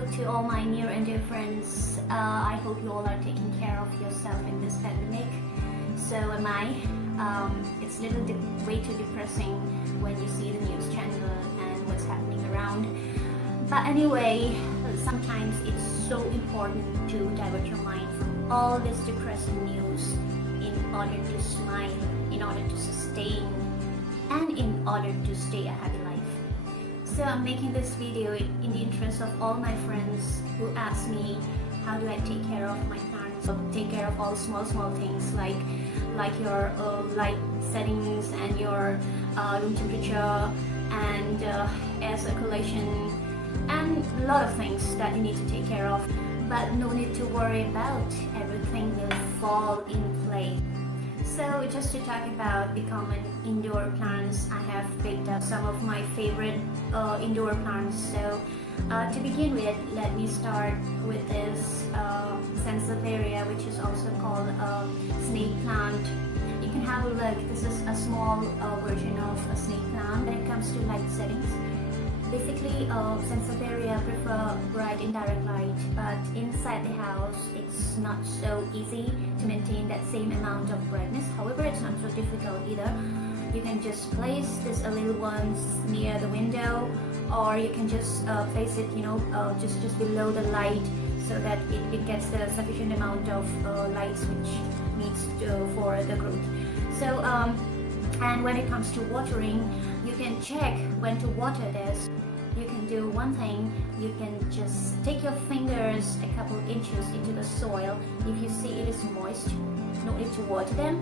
Hello to all my near and dear friends. I hope you all are taking care of yourself in this pandemic. So am I. It's a little way too depressing when you see the news channel and what's happening around. But anyway, sometimes it's so important to divert your mind from all this depressing news in order to smile, in order to sustain, and in order to stay a happy life. So I'm making this video in the interest of all my friends who ask me how do I take care of my plants, take care of all small things like your light settings and your room temperature and air circulation and a lot of things that you need to take care of. But no need to worry about, everything will fall in place. So just to talk about the common indoor plants, I have picked up some of my favorite indoor plants. So to begin with, let me start with this Sansevieria, which is also called snake plant. You can have a look. This is a small version of a snake plant when it comes to light settings. Basically, Sansevieria prefer bright indirect light, but inside the house it's not so easy to maintain that same amount of brightness. However, it's not so difficult either. You can just place this little ones near the window, or you can just place it, just below the light, so that it gets the sufficient amount of lights which needs for the growth. So and when it comes to watering, you can check when to water this. You can do one thing, you can just take your fingers a couple inches into the soil. If you see it is moist, no need to water them.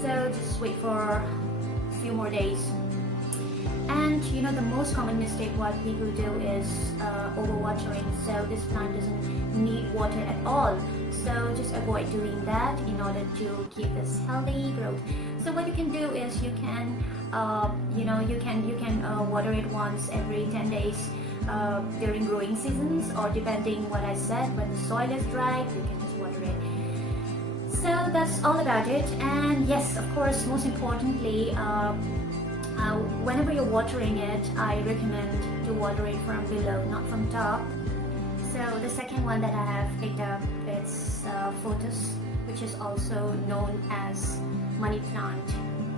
So just wait for a few more days. And the most common mistake what people do is overwatering. So this plant doesn't need water at all. So just avoid doing that in order to keep this healthy growth. So what you can do is you can water it once every 10 days during growing seasons, or depending what I said, when the soil is dry, you can just water it. So that's all about it. And yes, of course, most importantly, whenever you're watering it, I recommend to water it from below, not from top. So the second one that I have picked up is Photos, which is also known as money plant.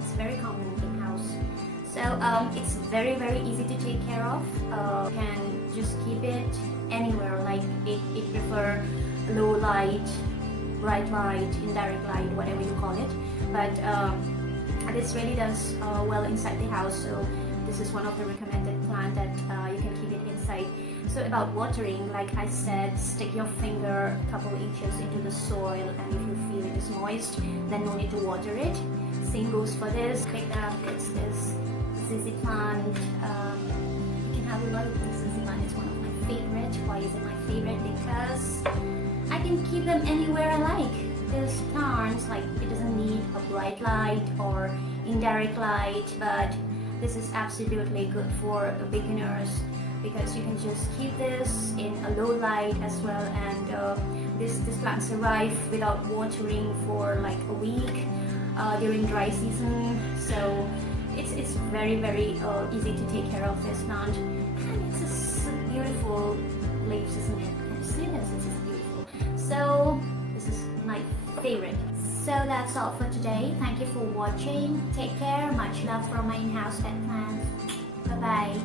It's very common in house. So it's very easy to take care of. You can just keep it anywhere, like it prefer low light, bright light, indirect light, whatever you call it. But this really does well inside the house. So this is one of the recommended plant that you can keep it inside. So about watering, like I said, stick your finger a couple inches into the soil, and if you feel it is moist, then no need to water it. Same goes for this. Picked up, it's this ZZ plant. You can have a look. This ZZ plant is one of my favorite. Why is it my favorite? Because I can keep them anywhere I like. This plants, like, it doesn't need a bright light or indirect light, but this is absolutely good for beginners, because you can just keep this in a low light as well, and this plant survive without watering for like a week during dry season. So it's very easy to take care of this plant, and it's just beautiful leaves, isn't it? Can you see this? It's just beautiful. So this is my favorite. So that's all for today. Thank you for watching. Take care. Much love from my in-house pet plants. Bye bye.